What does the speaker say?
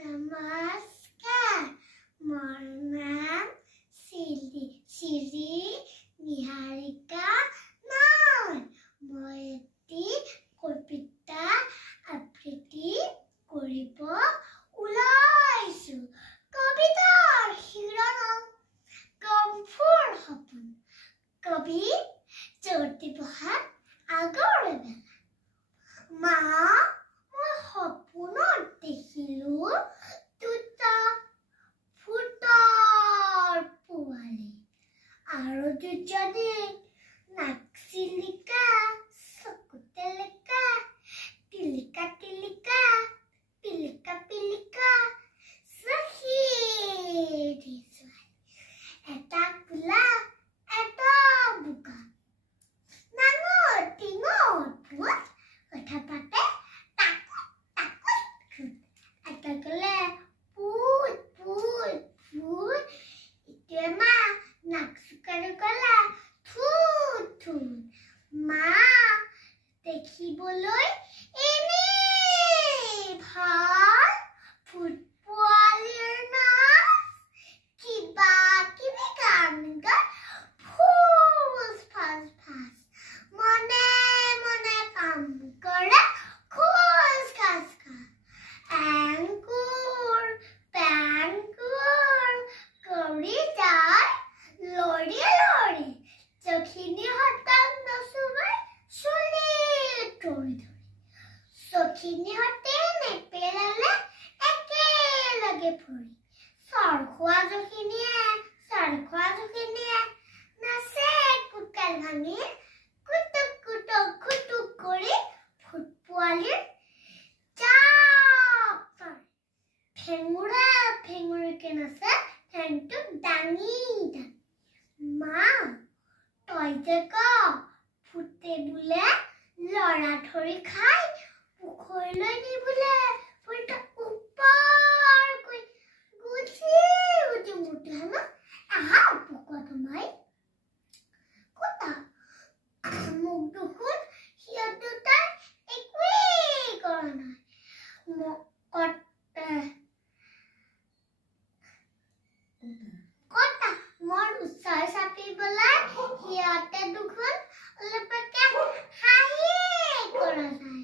नमस्कार मोर नाम श्री निहारिका नाथ মই এটি কবিতা আবৃত্তি কৰিব ওলাইছো কবিতাৰ শিৰোনাম গম্ভীৰ সপোন কবি জ্যোতিপ্ৰসাদ আগৰৱালা মা মই সপোনত দেখিলো দুটা ফুটৰ পোৱালি আৰু দুজনী নাকচিলিকা চকুতেলিকা টিলিকা টিলিকা পিলিকা পিলিকা সখী এটা কোলা এটা বোকা নাঙৰ টিঙৰ ভূত কথা পাতে টাকুত টাকুত এটা কলে ভূত ভূত ভূত ইটোৱে মা নাক চুকাৰু কলা থু থু মা দেখিবলৈ এনেই ভাল ভূত পোৱালিৰ নাচ কিবা কিবি গান গাই ফুচ ফাচ ফাচ মনে মনে কাম কৰে খোজ খাজ খাজ এংকুৰ পেংকুৰ কৰি যায় লৰি লৰি চখিনী হঠাৎ নচুবাই চুলি ধৰি ধৰি চখিনী হতে নেপেলালে একেলগে ফুৰি চৰ খোৱা জখিনীয়ে নাচে কুটকাল ভাঙি কুটুক কুটুক খুটুক কৰি ভূত পোৱালিৰ জাপ ফেঙুৰা ফেঙুৰিকে নাচে ঠেংটোক দাঙি দাঙি মা তই যে ক ভূতে বোলে লৰা ধৰি খাই পুখুৰীলৈ নি বোলে ভূতে ওপৰকৈ গুচি উঠি মুঠি হানা আহা পুকুৱা তোমাই কোটা মোক দেখোন সিহঁত দুটাই একোৱেই কৰা নাই কটা মোৰ ওচৰ চাপিবলৈ সিহঁতে দেখোন অলপকে হাঁহিয়ে কৰা নাই